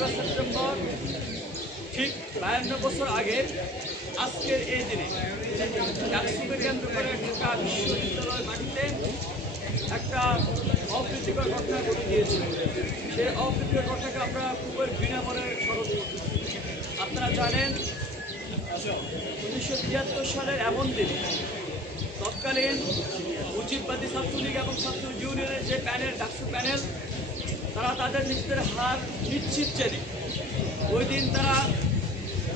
২রা সেপ্টেম্বর ঠিক ৫২ বছর আগে আজকের এই দিনে ডাকসুকে কেন্দ্র করে ঢাকা বিশ্ববিদ্যালয় মাটিতে একটা অপ্রীতিকর ঘটনা ঘটে গিয়েছিল। সেই অপ্রীতিকর ঘটনাকে আমরা খুবই ঘৃণাভরে স্মরণ করছি। আপনারা জানেন ১৯৭৩ সালের এমন দিনে তৎকালীন মুজিববাদী ছাত্রলীগ এবং ছাত্র ইউনিয়নের যে প্যানেল ডাকসু প্যানেল তারা তাদের নিজেদের হার নিশ্চিত জেনে ওই দিন তারা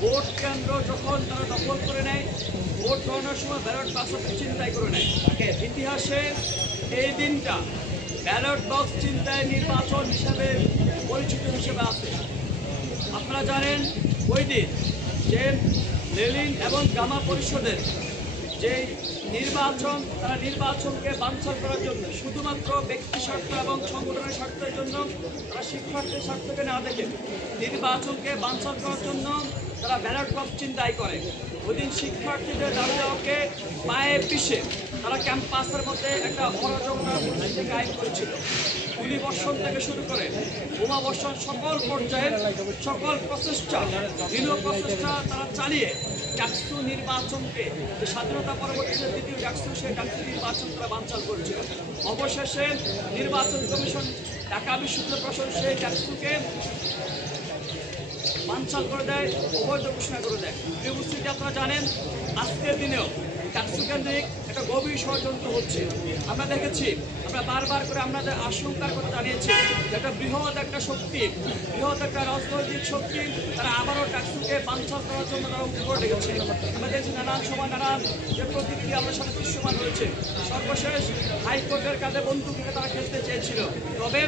ভোট কেন্দ্র যখন তারা দখল করে নেয়, ভোট গণনার সময় ব্যালট বাক্স চিন্তাই করে নেয়। ইতিহাসে এই দিনটা ব্যালট বক্স চিন্তায় নির্বাচন হিসাবে পরিচিত হিসেবে আছে। আপনারা জানেন ওই দিন যে লেনিন এবং গামা পরিষদের যে নির্বাচন, তারা নির্বাচনকে বানচাল করার জন্য শুধুমাত্র ব্যক্তি স্বার্থ এবং সংগঠনের স্বার্থের জন্য তারা শিক্ষার্থীর স্বার্থকে না দেখে নির্বাচনকে বানচাল করার জন্য তারা ব্যালট বক্স চিন্তাই করে। ওই দিন শিক্ষার্থীদের দাবি দেওয়াকে পায়ে পিষে তারা ক্যাম্পাসের মধ্যে একটা অরাজকতার পরিস্থিতি কায়েম করেছিল। গুলি বর্ষণ থেকে শুরু করে বোমা বর্ষণ সকল পর্যায়ে সকল প্রচেষ্টা দৃঢ় প্রচেষ্টা তারা চালিয়ে ডাকসু নির্বাচনকে যে স্বাধীনতা পরবর্তীতে দ্বিতীয় ডাকসু সেই ডাকসু নির্বাচন তারা বানচাল করেছিল। অবশেষে নির্বাচন কমিশন ঢাকা বিশ্ববিদ্যালয় প্রশাসন সেই ডাকসুকে বানচাল করে দেয়, অবৈধ ঘোষণা করে দেয়। এই উপস্থিতি আপনারা জানেন আজকের দিনেও ডাকসু কেন্দ্রিক একটা গভীর ষড়যন্ত্র হচ্ছে। আমরা দেখেছি, আমরা বারবার করে আমাদের আশঙ্কার কথা জানিয়েছি যে একটা বৃহৎ একটা শক্তি, বৃহৎ একটা রাজনৈতিক শক্তি তারা আবারও ডাকসুকে বানচাল করার জন্য তারা উপরে লেগেছে। আমরা দেখছি নানান সময় নানান যে প্রতিক্রিয়া আমাদের সাথে দৃশ্যমান হয়েছে। সর্বশেষ হাইকোর্টের কাছে বন্দুক নিয়ে তারা খেলতে চেয়েছিল। তবে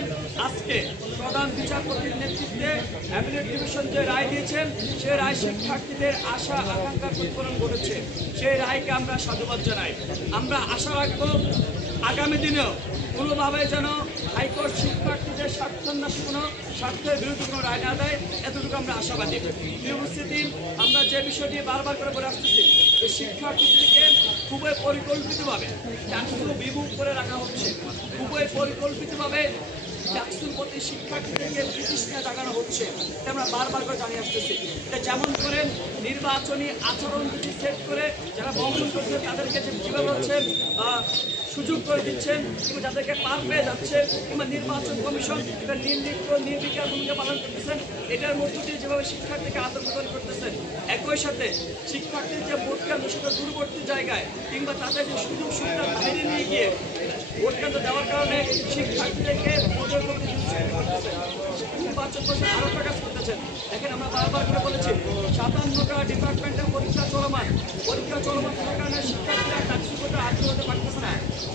আজকে প্রধান বিচারপতির নেতৃত্বে অ্যাপিলেট ডিভিশন যে রায় দিয়েছেন সেই রায় শিক্ষার্থীদের আশা আকাঙ্ক্ষার প্রতিফলন ঘটেছে। সেই রায়কে আমরা সাধুবাদ জানাই। আমরা আশা রাখব আগামী দিনেও কোনোভাবে যেন হাইকোর্ট শিক্ষার্থীদের স্বার্থান্বেষী কোনো স্বার্থের বিরুদ্ধে কোনো রায় না দেয়, এতটুকু আমরা আশাবাদী। এই উপস্থিতি আমরা যে বিষয় নিয়ে বারবার করে বলে আসতেছি যে শিক্ষার্থীদেরকে খুবই পরিকল্পিতভাবে ডাকসু বিমুখ করে রাখা হচ্ছে, খুবই পরিকল্পিতভাবে ডাকসুর প্রতি শিক্ষার্থীদেরকে বিতৃষ্ণা জাগানো হচ্ছে। এটা আমরা বারবার করে জানিয়ে আসতেছি। এটা যেমন করে নির্বাচনী আচরণবিধি সেট করে যারা বহন করছে তাদেরকে যেভাবে হচ্ছে সুযোগ করে দিচ্ছেন কিংবা যাদেরকে পার পেয়ে যাচ্ছে কিংবা নির্বাচন কমিশন এটা নির্লিপ্ত নির্বিকার ভূমিকা পালন করতেছেন, এটার মধ্য দিয়ে যেভাবে শিক্ষার্থীকে আতঙ্ক করতেছেন, একই সাথে শিক্ষার্থীর যে ভোট কেন্দ্র সেটা দূরবর্তী জায়গায় কিংবা তাদের যে সুযোগ সুবিধার বাইরে নিয়ে গিয়ে ভোট কেন্দ্র দেওয়ার কারণে শিক্ষার্থীদেরকে নির্বাচন কমিশন আরও একটা কাজ করতেছেন। দেখেন আমরা বারবার করে বলেছি 57টা ডিপার্টমেন্টের পরীক্ষা চলমান থাকার কারণে শিক্ষার্থীরা ডাকসু করতে আগ্রহ হতে পারতেছে না,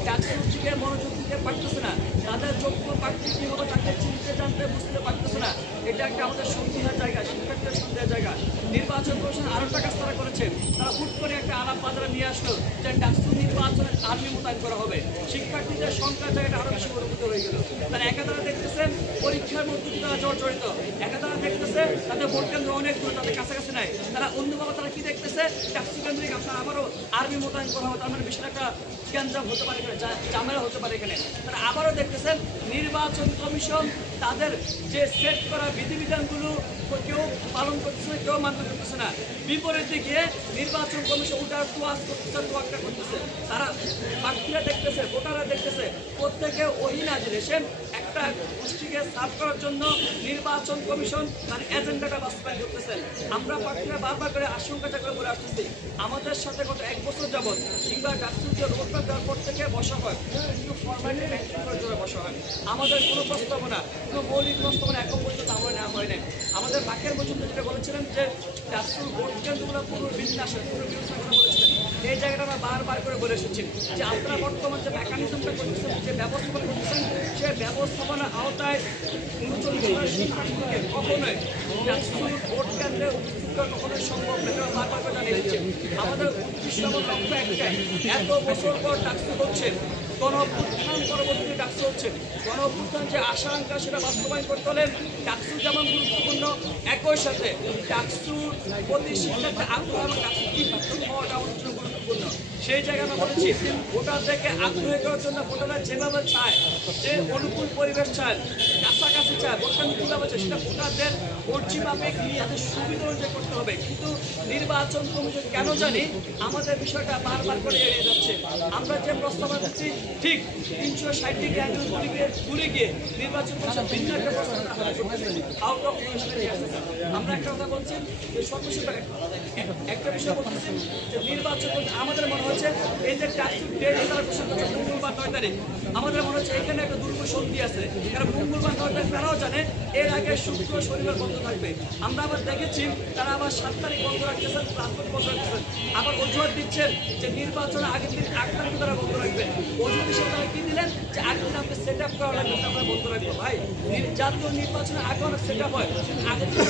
ডাকসুর দিকে মনোযোগ দিতে পারতেছে না, তাদের যোগ্য প্রার্থী কী হবে তাকে চিনতে জানতে বুঝতে পারতেছে না। এটা একটা আমাদের সন্দেহের জায়গা, শিক্ষার্থীদের সন্দেহের জায়গা। নির্বাচন কমিশন আরও একটা কাজ তারা করেছে, তারা হুট করে একটা আলাপ বাজারে নিয়ে আসলো যে ডাকসু নির্বাচনের আর্মি মোতায়েন করা হবে। শিক্ষার্থীদের সংখ্যার জায়গাটা আরও বেশি অনুভূত হয়ে গেল। তারা একাধারে দেখতেছেন পরীক্ষার মধ্যে তারা জড়িত, একাধারে দেখতেছে তাদের ভোট কেন্দ্র অনেক দূরে, তাদের কাছাকাছি নাই। তারা অন্যভাবে তারা কি দেখতেছে ডাকসু কেন্দ্রিক আপনার আবারও আর্মি মোতায়েন করা হবে, তার মানে বিশাল একটা গ্যাঞ্জাম হতে পারে এখানে, ঝামেলা হতে পারে এখানে। তারা আবারও দেখতেছেন নির্বাচন কমিশন তাদের যে সেট করা বিধিবিধানগুলো কেউ পালন করতেছে না, কেউ মান্য করতেছে না। বিপরীত দিকে নির্বাচন কমিশন উঠার তোয়াক্কা করতেছে। তারা প্রার্থীরা দেখতেছে, ভোটাররা দেখতেছে, প্রত্যেকে ওই না জিনিসে একটা গোষ্ঠীকে সার্ভ করার জন্য নির্বাচন কমিশন তার এজেন্ডাটা বাস্তবায়ন করতেছেন। আমরা প্রার্থীরা বারবার করে আশঙ্কা করে বলে আসতেছি আমাদের সাথে গত 1 বছর যাবৎ কিংবা ডাকসুর যে রোডম্যাপ দেওয়ার পর থেকে বসা হয়, কিন্তু ফরম্যালিটি মেনটেন করার জন্য বসা হয়। আমাদের কোনো প্রস্তাবনা, কোনো মৌলিক প্রস্তাবনা এখন পর্যন্ত আমরা নেওয়া হয় নাই। আমাদের বাকের পর্যন্ত যেটা বলেছিলেন যে ডাকসুর ভোট কেন্দ্রগুলো পুনর্বিন্যাসের কথা বলেছিলেন, এই জায়গাটা আমরা বারবার করে বলে এসেছি যে আপনারা বর্তমান যে মেকানিজমটা করতেছেন, যে ব্যবস্থাপনা করতেছেন, সেই ব্যবস্থাপনার আওতায় 39 শিক্ষার্থীকে কখনোই ডাকসুর ভোট কেন্দ্রে উপস্থিত করা কখনোই সম্ভব না। বারবার করে জানিয়ে দিচ্ছে আমাদের উদ্দেশ্য এবং লক্ষ্য একটাই, এত বছর পর ডাকসু হচ্ছে, গণ-অভ্যুত্থান পরবর্তী ডাকসু হচ্ছে, গণ-অভ্যুত্থান যে আশা আকাঙ্ক্ষা সেটা বাস্তবায়ন করতে হলে ডাকসু যেমন গুরুত্বপূর্ণ, একই সাথে ডাকসুর প্রতি শিক্ষার্থী আগ্রহ এবং ডাকসু কি হওয়াটা আমাদের জন্য গুরুত্বপূর্ণ। সেই জায়গায় আমরা বলেছি ভোটারদেরকে আগ্রহী করার জন্য ভোটাররা যেভাবে চায়, যে অনুকূল পরিবেশ চায়, ডাকসু মুস্তাক কাছে চায় ভোটটা তুলে বলছে সেটা ভোটারদের মর্জি মাফিক তাদের সুবিধা অনুযায়ী করতে হবে, কিন্তু নির্বাচন কমিশন কেন জানি আমাদের বিষয়টা বারবার করে এড়িয়ে যাচ্ছে। আমরা যে প্রস্তাব দিচ্ছি ঠিক 360 অ্যাঙ্গেল ঘুরে গিয়ে নির্বাচন কমিশন ভিন্ন একটা প্রস্তাব আউট অফ আমরা একটা কথা বলছি যে সর্বশেষ একটা বিষয় বলতেছি যে নির্বাচন আমাদের মনে হচ্ছে এই যে ডেট তারা ঘোষণা করছে মঙ্গলবার 9 তারিখ, আমাদের মনে হচ্ছে এখানে একটা দুর্বসন্ধি আছে, কারণ মঙ্গলবার 9 তারিখ তারাও জানে এর আগে শুক্র শনিবার বন্ধ থাকবে। আমরা আবার দেখেছি তারা আবার 7 তারিখ বন্ধ রাখতেছেন, 7 তারিখ বন্ধ রাখতেছেন, আবার অজুহাত দিচ্ছেন যে নির্বাচনের আগের দিন 8 তারিখে তারা বন্ধ রাখবেন। অজুহাত হিসেবে তারা কি দিলেন যে আগের দিন আপনি সেট আপ করা লাগবে, আমরা বন্ধ রাখবো। ভাই জাতীয় নির্বাচনের আগে অনেক সেট আপ হয়, আগের দিন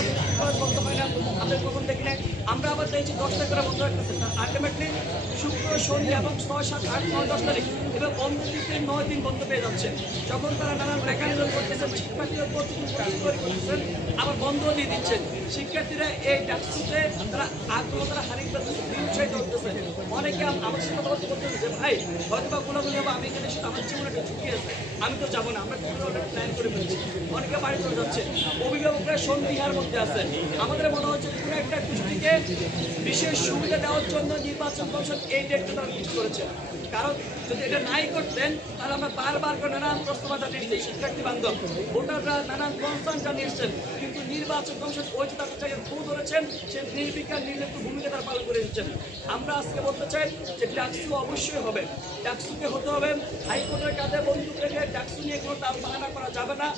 বন্ধ হয় না, আপনি কখন দেখি না। আমরা আবার দেখছি 10 তারিখ করে বন্ধ রাখতেছেন, আলটিমেটলি শুক্র শনি এবং 6, 7, 8, 9, 10 তারিখ এবার বন্ধ দিতে 9 দিন বন্ধ পেয়ে যাচ্ছে। যখন তারা নানান মেকানিজম করতেছেন, শিক্ষার্থীরা তৈরি করতেছেন, আবার বন্ধ দিয়ে দিচ্ছেন। শিক্ষার্থীরা এই ডাকসুতে তারা আগ্রহ তারা হারিয়ে ফেলতেছে, উৎসাহিত হতেছে। অনেকে আমার সাথে কথা বলতেছে যে ভাই হয়তো বা গুণাগুলি হবে, আমি এখানে শুধু আমার জীবনে একটা ঝুঁকি আছে, আমি তো যাবো না, আমরা কোনো অনেক প্ল্যান করে ফেলছি। অনেকে বাড়ি চলে যাচ্ছে, অভিভাবকরা সন্দিহার মধ্যে আছে। আমাদের মনে হচ্ছে কোনো একটা গোষ্ঠীকে বিশেষ সুবিধা দেওয়ার জন্য নির্বাচন কমিশন এই ডেটটা তারা ফিক্স করেছে। কারণ যদি এটা নাই করতেন তাহলে আমরা বারবার করে নানান প্রস্তাব জানিয়েছি, শিক্ষার্থী বান্ধব ভোটাররা নানান কনসার্ন জানিয়েছেন, কিন্তু নির্বাচন কমিশন ওই যে তাদের জায়গায় ভুল ধরেছেন, সে নির্বিকার নির্লিপ্ত ভূমিকা তারা পালন করে এসেছেন। আমরা আজকে বলতে চাই যে ডাকসু অবশ্যই হবে, ডাকসুকে হতে হবে। হাইকোর্টের কাছে বন্দুক রেখে ডাকসু নিয়ে কোনো তাল বাহানা করা যাবে না,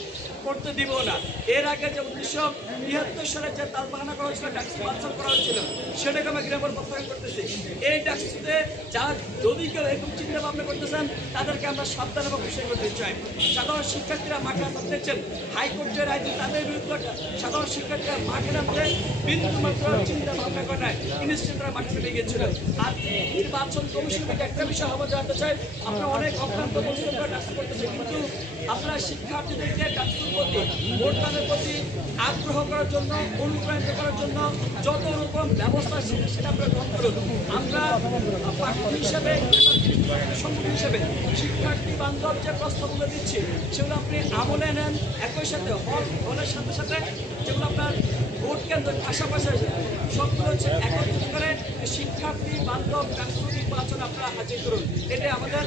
করতে দিব না। এর আগে যে 1973 সালে যে তাল বাহানা করা হয়েছিল, ডাকসু বাছাই করা হয়েছিল, সেটাকে আমরা গ্রেফতার প্রত্যাখ্যান করতেছি। এই ডাকসুতে যারা যদি কেউ এরকম চিন্তা ভাবনা করতেছেন তাদেরকে আমরা সাবধান এবং হুঁশিয়ার করতে চাই। সাধারণ শিক্ষার্থীরা মাঠে আসতে দেখছেন, হাইকোর্টের রায় তাদের বিরুদ্ধে সাধারণ শিক্ষার্থীরা মাঠে নামতে বিন্দু মাত্র চিন্তা ভাবনা করে নাই, ইনস্ট্যান্ট তারা মাঠে নেমে গিয়েছিল। আর নির্বাচন কমিশন থেকে একটা বিষয় আমরা জানতে চাই, আপনারা অনেক অক্লান্ত পরিশ্রম করে ডাকসু করতেছে, কিন্তু আপনারা শিক্ষার্থীদেরকে ডাকসুর প্রতি ভোটদানের প্রতি আগ্রহ করার জন্য, অনুপ্রাণিত করার জন্য যত রকম ব্যবস্থা সেটা আপনারা গ্রহণ করুন। আমরা প্রার্থী হিসেবে সংগঠন হিসেবে শিক্ষার্থী বান্ধব যে প্রস্তাবগুলো দিচ্ছি সেগুলো আপনি আমলে নেন, একই সাথে হলের সাথে সাথে যেগুলো আপনার ভোট কেন্দ্রের পাশাপাশি সবগুলো হচ্ছে একত্রিত করে শিক্ষার্থী বান্ধব ডাকসু নির্বাচন আপনারা হাজির করুন। এটাই আমাদের